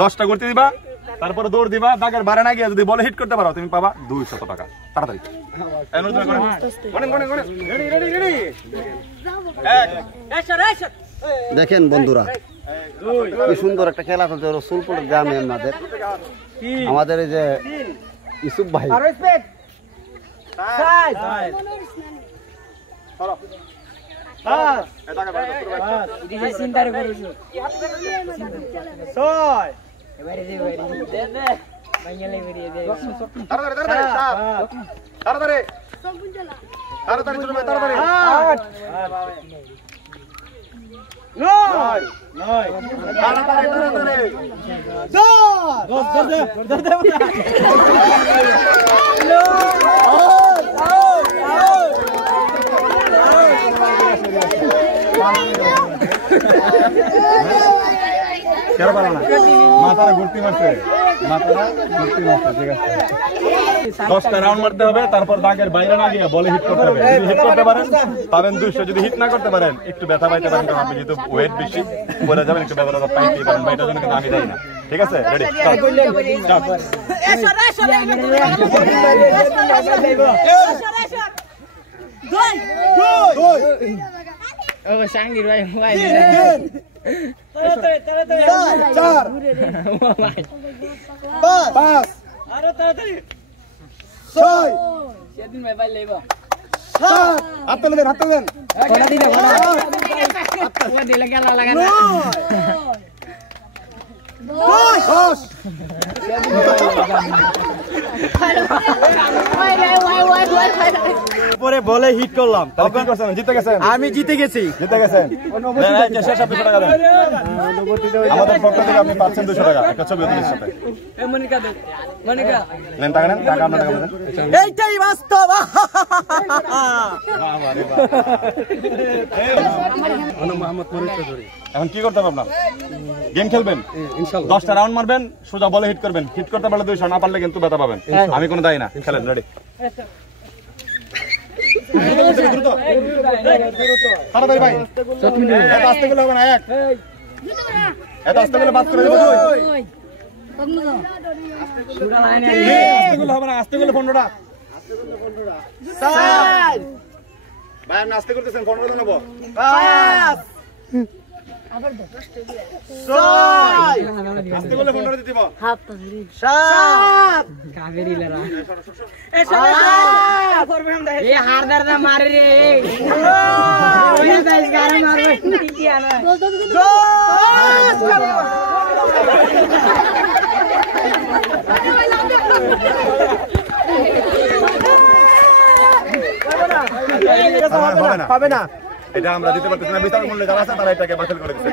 10টা ঘুরতে দিবা, তারপরে দৌড় দিবা, দাগের বারে না গিয়ে যদি বলে হিট করতে পারো তুমি পাবা 200 টাকা। তাড়াতাড়ি দেখেন বন্ধুরা কি সুন্দর একটা খেলা চলছে রসুলপুর গ্রামে আমাদের এই যে ইউসুফ ভাই মাথাটা ঘুরতে মারছে, মাথাটা ঘুরতে মারছে, ঠিক আছে। 10টা রাউন্ড মারতে হবে, তারপর দাগের বাইরে না গিয়ে বলে হিট করতে হবে। যদি হিট করতে পারেন পাবেন 200, যদি হিট না করতে পারেন একটু ব্যথা পাইতে পারেন, কারণ আপনি যেহেতু ওয়েট বেশি পড়ে যাবেন, একটু ব্যথা পাইতেই পারেন। বাইটার জন্য কিন্তু আমি দেই না, ঠিক আছে? রেডি, ও সাঙ্গির ভাই ভাই 4 5 আরে তাড়াতাড়ি 6 সেদিন ভাই ভাই লইব 7 হাত তুলে দেন কোলা দিলে কোলা দিলে গেল লাগা না 10 পরে বলে হিট করলাম, কি করছেন? জিতে গেছেন? আমি জিতে গেছি। জিতে গেছেন? শেষ 200 টাকা দেন। আমাদের পক্ষ থেকে আপনি পাচ্ছেন 200 টাকা, একটা ছবি তুলে সাথে। এ মনিকা দে মনিকা নেন টাকা, নেন টাকা, আপনার টাকা দেন। এইটাই বাস্তব। এখন কি করতে হবে আপনার? গেম খেলবেন, 10টা রাউন্ড মারবেন, সোজা বলে হিট করবেন। হিট করতে পারলে 200, না পারলে কিন্তু ব্যথা পাবেন। আমি কোনো দায়ী না, খেলেন। রেডি, তাড়াতাড়ি ভাই, এত আস্তে গেলে হবে না। এত আস্তে গেলে বাদ করে দেবো। আস্তে গেলে হবে না, আস্তে গেলে 15টা। ভাই আপনি আস্তে করতেছেন, 15টা নেবো। আস্তে করলে 15টা দিতে দিব। কাবেরি লরা এ হারদার না মারে রে ওই দাইস গারে মারবে কি আনা হবে না, এটা আমরা দিতে পারতেছি না। বিচার মূল্যে যারা আছে তারা এটাকে বাতিল করে দিচ্ছে।